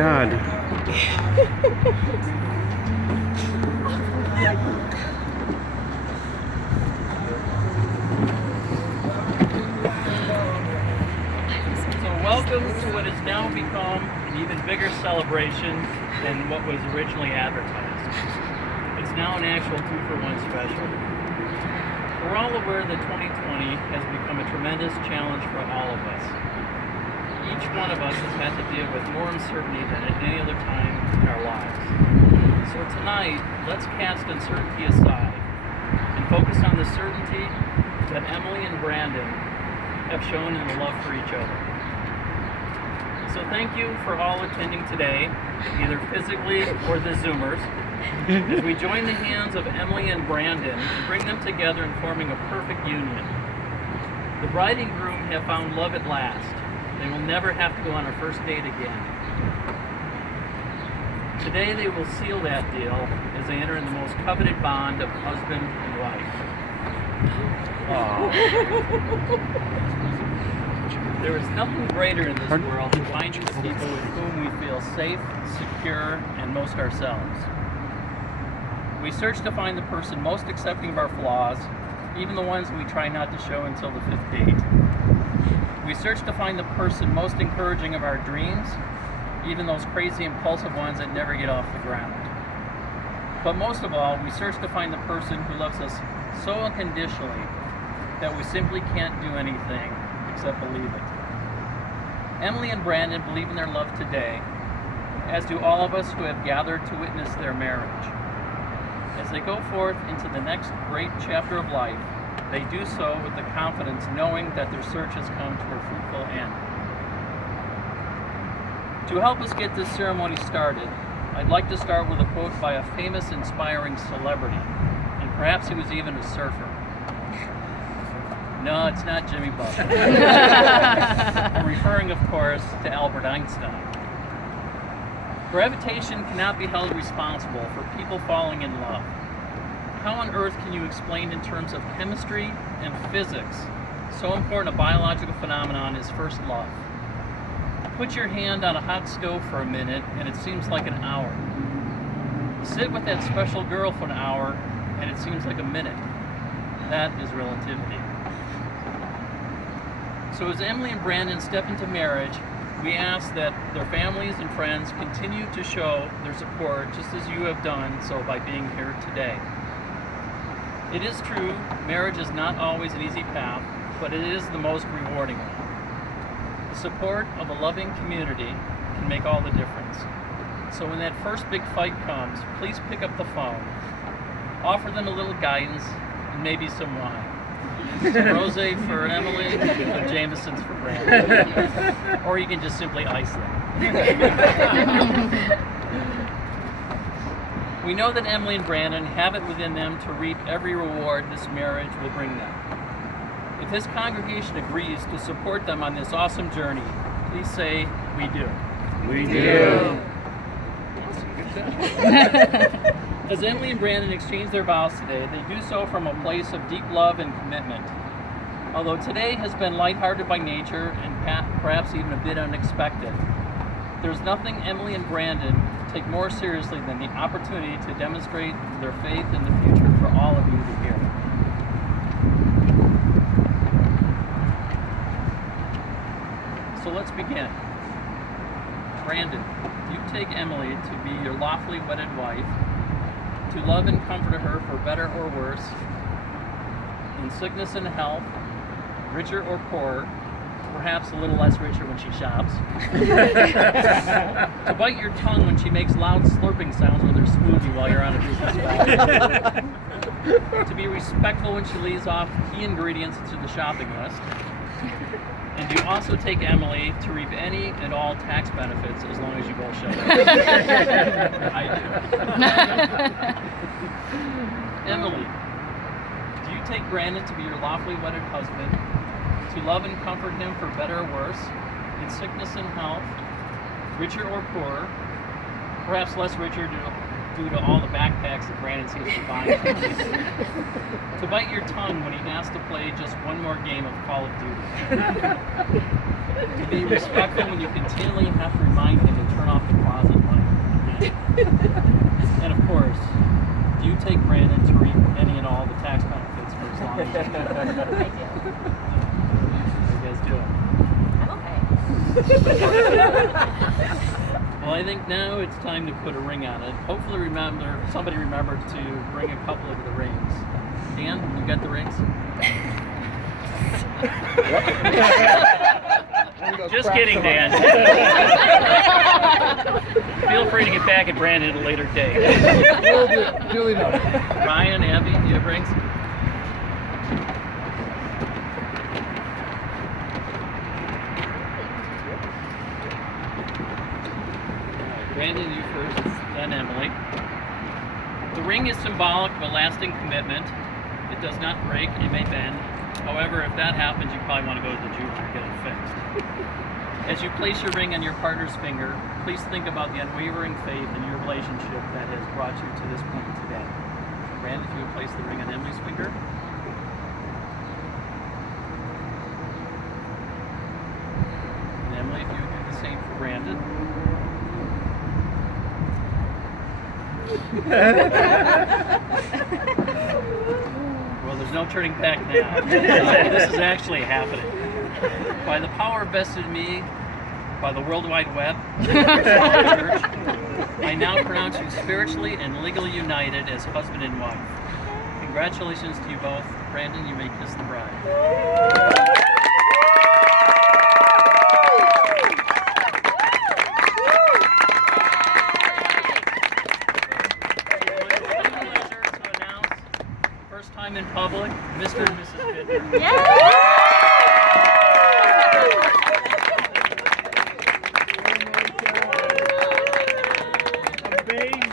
God. So welcome to what has now become an even bigger celebration than what was originally advertised. It's now an actual 2-for-1 special. We're all aware that 2020 has become a tremendous challenge for all of us. Each one of us has had to deal with more uncertainty than at any other time in our lives. So tonight, let's cast uncertainty aside and focus on the certainty that Emily and Brandon have shown in the love for each other. So thank you for all attending today, either physically or the Zoomers, as we join the hands of Emily and Brandon and bring them together in forming a perfect union. The bride and groom have found love at last. They will never have to go on a first date again. Today they will seal that deal as they enter in the most coveted bond of husband and wife. There is nothing greater in this world than finding the people with whom we feel safe, secure, and most ourselves. We search to find the person most accepting of our flaws, even the ones we try not to show until the 5th date. We search to find the person most encouraging of our dreams, even those crazy impulsive ones that never get off the ground. But most of all, we search to find the person who loves us so unconditionally that we simply can't do anything except believe it. Emily and Brandon believe in their love today, as do all of us who have gathered to witness their marriage. As they go forth into the next great chapter of life, they do so with the confidence knowing that their search has come to a fruitful end. To help us get this ceremony started, I'd like to start with a quote by a famous, inspiring celebrity, and perhaps he was even a surfer. No, it's not Jimmy Buffett. I'm referring, of course, to Albert Einstein. Gravitation cannot be held responsible for people falling in love. How on earth can you explain in terms of chemistry and physics so important a biological phenomenon as first love? Put your hand on a hot stove for a minute and it seems like an hour. Sit with that special girl for an hour and it seems like a minute. That is relativity. So as Emily and Brandon step into marriage, we ask that their families and friends continue to show their support just as you have done so by being here today. It is true, marriage is not always an easy path, but it is the most rewarding one. The support of a loving community can make all the difference. So when that first big fight comes, please pick up the phone. Offer them a little guidance and maybe some wine. Some rosé for Emily, and Jameson's for Brandon. Or you can just simply ice them. We know that Emily and Brandon have it within them to reap every reward this marriage will bring them. If this congregation agrees to support them on this awesome journey, please say, we do. We do. As Emily and Brandon exchange their vows today, they do so from a place of deep love and commitment. Although today has been lighthearted by nature and perhaps even a bit unexpected, there's nothing Emily and Brandon take more seriously than the opportunity to demonstrate their faith in the future for all of you to hear. So let's begin. Brandon, you take Emily to be your lawfully wedded wife, to love and comfort her for better or worse, in sickness and health, richer or poorer, perhaps a little less richer when she shops, to bite your tongue when she makes loud slurping sounds with her smoothie while you're on a business call, to be respectful when she leaves off key ingredients to the shopping list, and you also take Emily to reap any and all tax benefits as long as you both show up. I do. Emily, do you take Brandon to be your lawfully wedded husband, to love and comfort him for better or worse, in sickness and health, richer or poorer, perhaps less richer due to all the backpacks that Brandon seems to buy, to bite your tongue when he asks to play just one more game of Call of Duty, to be respectful when you continually have to remind him to turn off the clock, And of course, do you take Brandon to reap any and all the tax benefits for as long as you can? I do. How you guys doing? I'm okay. Well, I think now it's time to put a ring on it. Hopefully somebody remembered to bring a couple of the rings. Dan, you got the rings? Just kidding, Dan. Feel free to get back at Brandon at a later date. Duly noted. Ryan, Abby, do you have rings? Brandon, you first, then Emily. The ring is symbolic of a lasting commitment. It does not break, it may bend. However, if that happens, you probably want to go to the jeweler and get it fixed. As you place your ring on your partner's finger, please think about the unwavering faith in your relationship that has brought you to this point today. Brandon, if you would place the ring on Emily's finger. And Emily, if you would do the same for Brandon. Well, there's no turning back now. This is actually happening. By the power vested in me by the World Wide Web, Church, I now pronounce you spiritually and legally united as husband and wife. Congratulations to you both. Brandon, you may kiss the bride. First time in public, Mr. and Mrs. Bittner. Amazing.